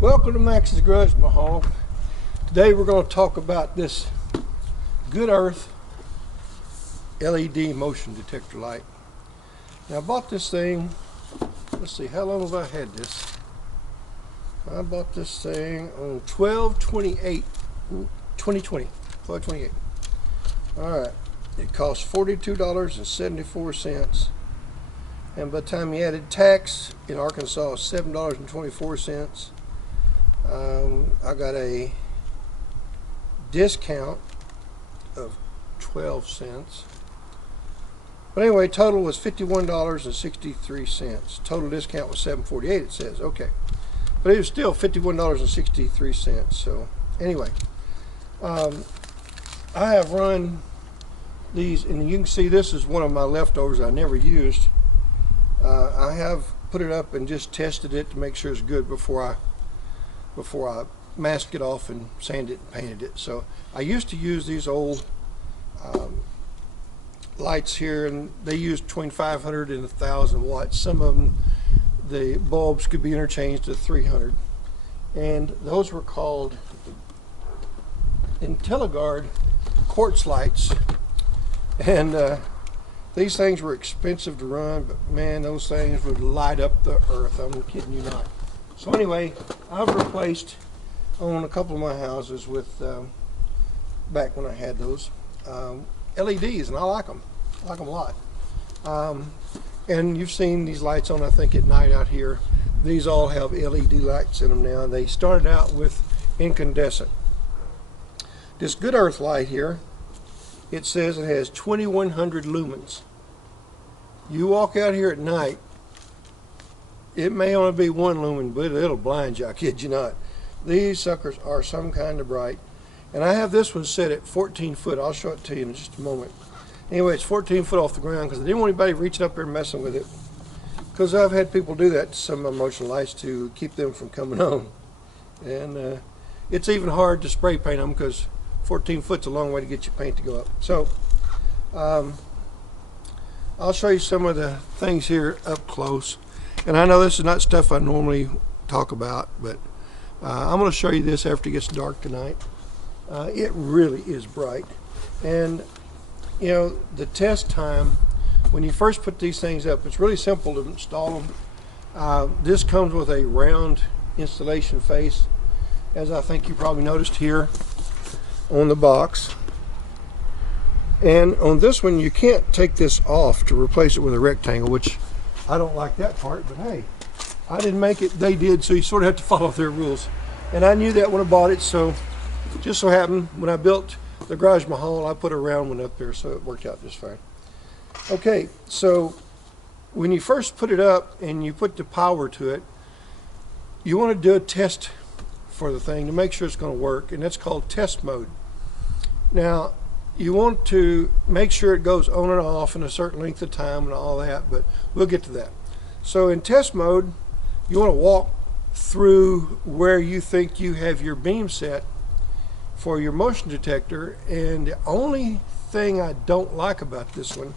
Welcome to MaxsGarajMahal. Today we're going to talk about this Good Earth LED motion detector light. Now I bought this thing, let's see, how long have I had this? I bought this thing on 12/28/2020. 12/28. Alright, it cost $42.74. And by the time you added tax in Arkansas, $7.24. I got a discount of 12 cents. But anyway, total was $51.63. Total discount was $7.48, it says. Okay. But it was still $51.63. So anyway, I have run these, and you can see this is one of my leftovers I never used. I have put it up and just tested it to make sure it's good before I masked it off and sanded it and painted it. So I used to use these old lights here, and they use between 500 and 1,000 watts. Some of them, the bulbs could be interchanged to 300, and those were called IntelliGuard quartz lights. And these things were expensive to run, but man, those things would light up the earth. I'm kidding you not. So anyway, I've replaced on a couple of my houses with, back when I had those, LEDs, and I like them. I like them a lot. And you've seen these lights on, I think, at night out here. These all have LED lights in them now. They started out with incandescent. This Good Earth light here, it says it has 2,100 lumens. You walk out here at night, it may only be 1 lumen, but it'll blind you, I kid you not. These suckers are some kind of bright. And I have this one set at 14 foot. I'll show it to you in just a moment. Anyway, it's 14 foot off the ground because I didn't want anybody reaching up there and messing with it. Because I've had people do that to some of my motion lights to keep them from coming on. And it's even hard to spray paint them because 14 foot's a long way to get your paint to go up. So I'll show you some of the things here up close. And I know this is not stuff I normally talk about, but I'm going to show you this after it gets dark tonight. It really is bright. And you know, the test time, when you first put these things up, it's really simple to install them. This comes with a round installation face, as I think you probably noticed here on the box. And on this one, you can't take this off to replace it with a rectangle, which I don't like that part, but hey, I didn't make it, they did, so you sort of have to follow their rules. And I knew that when I bought it, so just so happened when I built the Garage Mahal, I put a round one up there, so it worked out just fine. Okay, so when you first put it up and you put the power to it, you want to do a test for the thing to make sure it's going to work, and that's called test mode. Now, you want to make sure it goes on and off in a certain length of time and all that, but we'll get to that. So in test mode, you want to walk through where you think you have your beam set for your motion detector, and the only thing I don't like about this one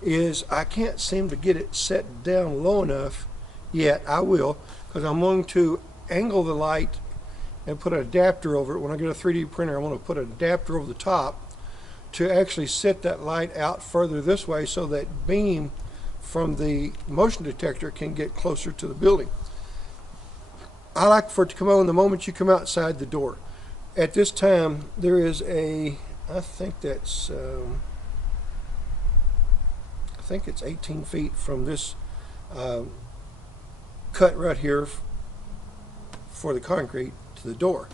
is I can't seem to get it set down low enough yet. I will, because I'm going to angle the light and put an adapter over it. When I get a 3D printer, I want to put an adapter over the top to actually set that light out further this way so that beam from the motion detector can get closer to the building. I like for it to come on the moment you come outside the door. At this time, there is a, I think that's, I think it's 18 feet from this cut right here for the concrete to the door.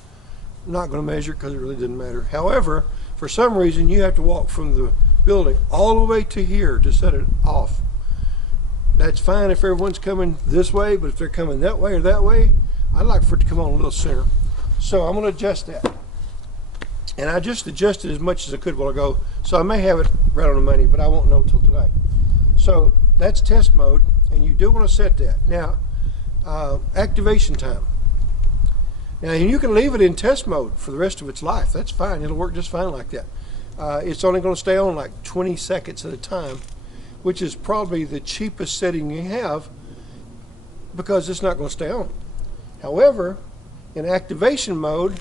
I'm not going to measure it because it really didn't matter. However, for some reason, you have to walk from the building all the way to here to set it off. That's fine if everyone's coming this way, but if they're coming that way or that way, I'd like for it to come on a little sooner. So I'm going to adjust that. And I just adjusted as much as I could a while ago, so I may have it right on the money, but I won't know till tonight. So that's test mode, and you do want to set that. Now, activation time. Now, you can leave it in test mode for the rest of its life. That's fine. It'll work just fine like that. It's only going to stay on like 20 seconds at a time, which is probably the cheapest setting you have because it's not going to stay on. However, In activation mode,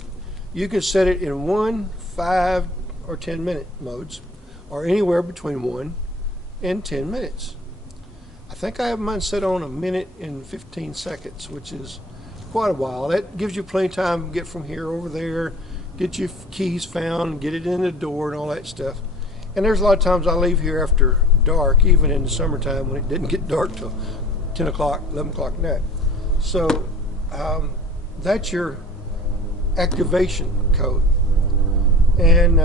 you can set it in 1, 5, or 10-minute modes, or anywhere between 1 and 10 minutes. I think I have mine set on 1 minute and 15 seconds, which is quite a while. That gives you plenty of time to get from here over there, get your keys found, get it in the door and all that stuff. And there's a lot of times I leave here after dark, even in the summertime when it didn't get dark till 10 o'clock, 11 o'clock at night. So that's your activation code. And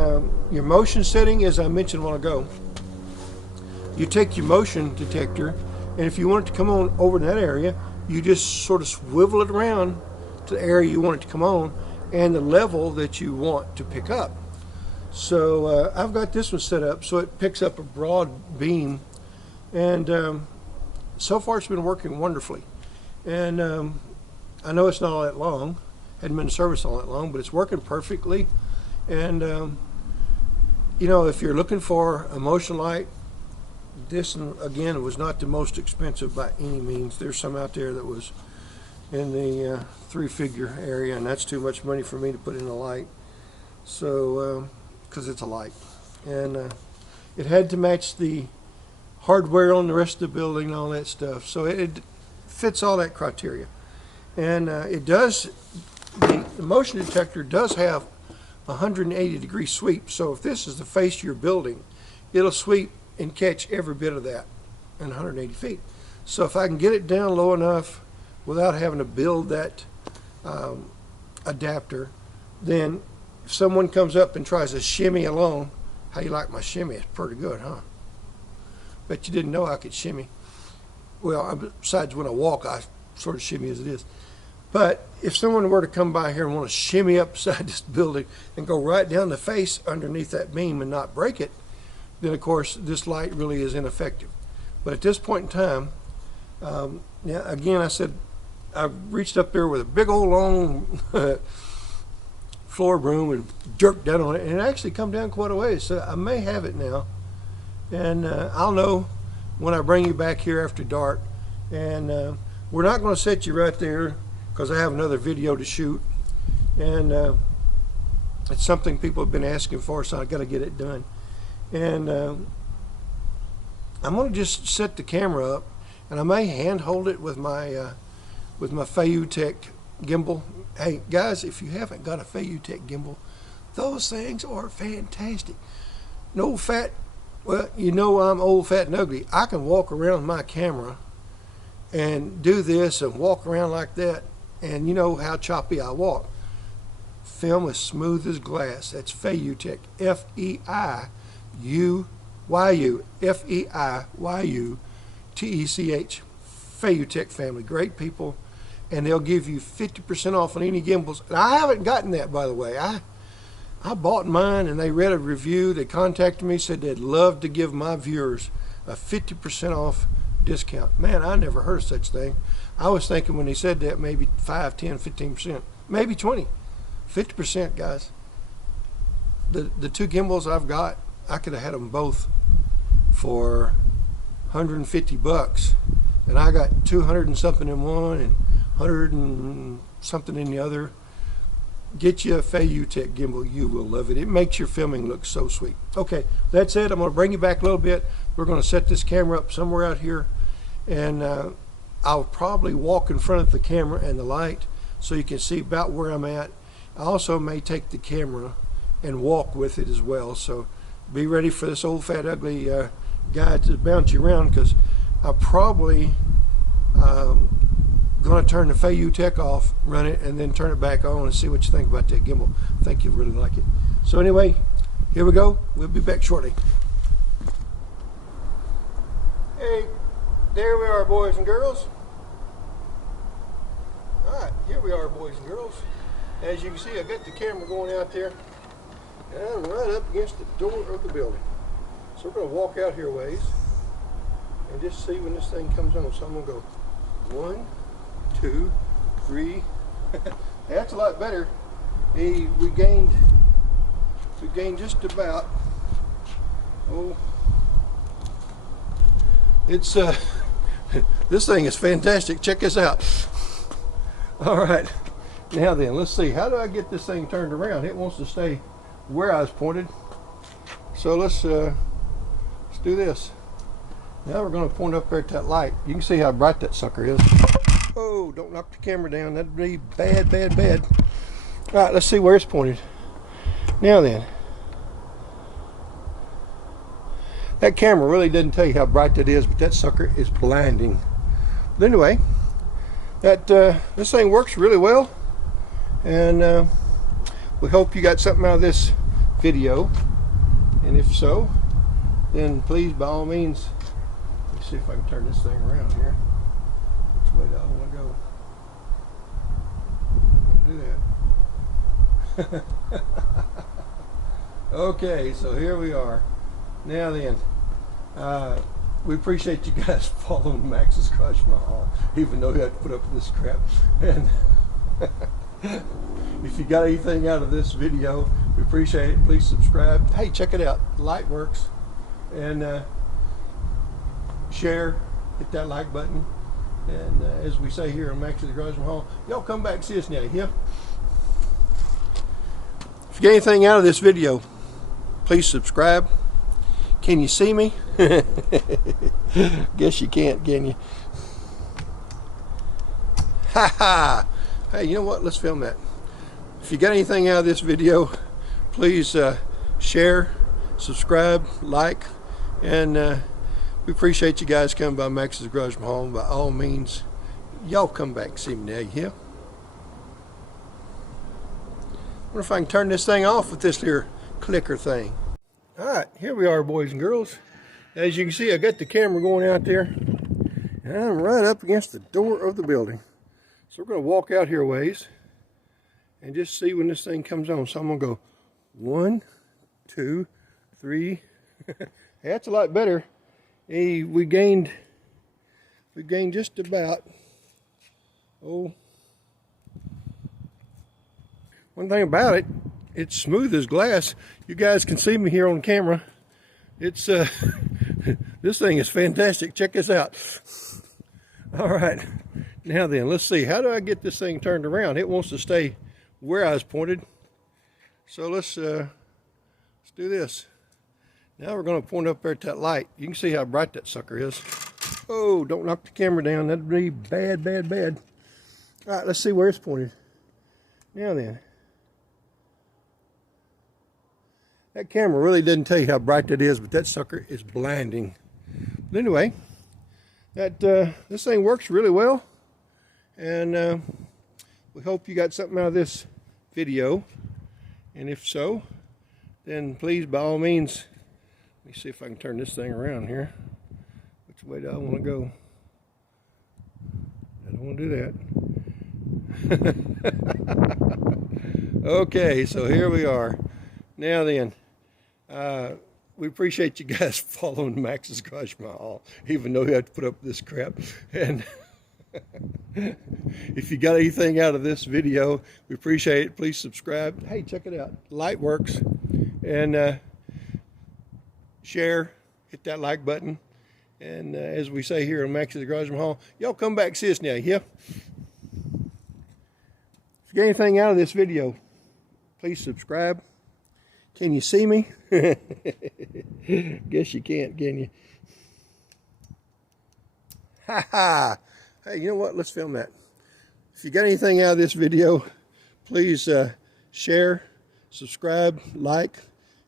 your motion setting, as I mentioned a while ago, you take your motion detector, and if you want it to come on over in that area, you just sort of swivel it around to the area you want it to come on and the level that you want to pick up. So I've got this one set up so it picks up a broad beam, and so far it's been working wonderfully. And I know it's not all that long, hadn't been in service all that long, but it's working perfectly. And you know, if you're looking for a motion light, this again was not the most expensive by any means. There's some out there that was in the 3-figure area, and that's too much money for me to put in a light. So because it's a light, and it had to match the hardware on the rest of the building and all that stuff, so it fits all that criteria. And it does, the motion detector does have 180-degree sweep, so if this is the face of your building, it'll sweep and catch every bit of that in 180 feet. So if I can get it down low enough without having to build that adapter, then if someone comes up and tries to shimmy along, how you like my shimmy? It's pretty good, huh? Bet you didn't know I could shimmy. Well, besides when I walk, I sort of shimmy as it is. But if someone were to come by here and want to shimmy up beside this building and go right down the face underneath that beam and not break it, then of course this light really is ineffective. But at this point in time, yeah, again, I said I reached up there with a big old long floor broom and jerked down on it, and it actually come down quite a ways. So I may have it now, and I'll know when I bring you back here after dark. And we're not going to set you right there because I have another video to shoot, and it's something people have been asking for, so I got to get it done. And I'm going to just set the camera up, and I may hand hold it with my Fuelworx gimbal. Hey guys, if you haven't got a Fuelworx gimbal, those things are fantastic. No fat, well, you know I'm old, fat, and ugly. I can walk around my camera and do this and walk around like that, and you know how choppy I walk. Film as smooth as glass. That's Fuelworx, F-E-I-U-Y-U, F-E-I-Y-U-T-E-C-H. Fuelworx family, great people, and they'll give you 50% off on any gimbals. And I haven't gotten that, by the way. I bought mine, and they read a review. They contacted me, said they'd love to give my viewers a 50% off discount. Man, I never heard of such thing. I was thinking when they said that maybe 5, 10, 15%, maybe 20, 50%, guys. The two gimbals I've got, I could have had them both for 150 bucks, and I got 200 and something in one and 100 and something in the other. Get you a Fuelworx gimbal, you will love it. It makes your filming look so sweet. Okay, that's it. I'm going to bring you back a little bit. We're going to set this camera up somewhere out here, and I'll probably walk in front of the camera and the light so you can see about where I'm at. I also may take the camera and walk with it as well, so be ready for this old fat ugly guy to bounce you around, because I probably going to turn the Fuelworx off, run it, and then turn it back on and see what you think about that gimbal. I think you'll really like it. So anyway, here we go. We'll be back shortly. Hey, there we are, boys and girls. Alright, here we are, boys and girls. As you can see, I got the camera going out there, and I'm right up against the door of the building. So we're going to walk out here a ways and just see when this thing comes on. So I'm going to go 1, 2, 3. That's a lot better. We gained just about, oh, it's this thing is fantastic. Check this out. All right, Now then, let's see. How do I get this thing turned around? It wants to stay where I was pointed. So let's do this. Now we're going to point up there at that light. You can see how bright that sucker is. Oh, don't knock the camera down. That'd be bad, bad, bad. All right, let's see where it's pointed. Now then. That camera really doesn't tell you how bright that is, but that sucker is blinding. But anyway, this thing works really well. And we hope you got something out of this video. And if so, then please, by all means, let me see if I can turn this thing around here. Which way do I want to go? Don't do that. Okay, so here we are. Now then, we appreciate you guys following MaxsGarajMahal, even though you have to put up with this crap. And if you got anything out of this video, we appreciate it. Please subscribe. Hey, check it out. Light works. And share. Hit that like button. And as we say here on MaxsGarajMahal, y'all come back and see us now, yeah? If you get anything out of this video, please subscribe. Can you see me? Guess you can't, can you? Ha ha! Hey, you know what? Let's film that. If you got anything out of this video, please share, subscribe, like, and we appreciate you guys coming by MaxsGarajMahal. By all means, y'all come back and see me now, yeah? I wonder if I can turn this thing off with this here clicker thing. Alright, here we are, boys and girls. As you can see, I got the camera going out there, and I'm right up against the door of the building. So we're going to walk out here a ways and just see when this thing comes on. So I'm going to go 1, 2, 3. Hey, that's a lot better. Hey, we gained just about, one thing about it, it's smooth as glass. You guys can see me here on camera. It's this thing is fantastic. Check this out. All right, now then, let's see. How do I get this thing turned around? It wants to stay where I was pointed. So let's do this. Now we're going to point up there at that light. You can see how bright that sucker is. Oh, don't knock the camera down. That'd be bad, bad, bad. All right, let's see where it's pointed. Now then. That camera really doesn't tell you how bright that is, but that sucker is blinding. But anyway, this thing works really well. And we hope you got something out of this video. And if so, then please, by all means, let me see if I can turn this thing around here. Which way do I want to go? I don't want to do that. Okay, so here we are. Now then, we appreciate you guys following MaxsGarajMahal, even though you have to put up with this crap. And if you got anything out of this video, we appreciate it. Please subscribe. Hey, check it out. Light works. And share. Hit that like button. And as we say here on MaxsGarajMahal, y'all come back and see us now, yeah? If you get anything out of this video, please subscribe. Can you see me? Guess you can't, can you? Ha ha! Hey, you know what? Let's film that. If you got anything out of this video, please share, subscribe, like,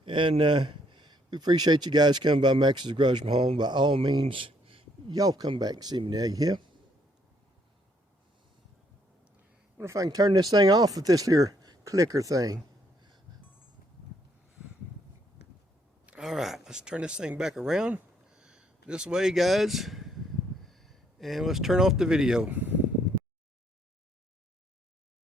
and we appreciate you guys coming by MaxsGarajMahal. By all means, y'all come back and see me now, yeah? I wonder if I can turn this thing off with this here clicker thing. All right, let's turn this thing back around this way, guys, and let's turn off the video.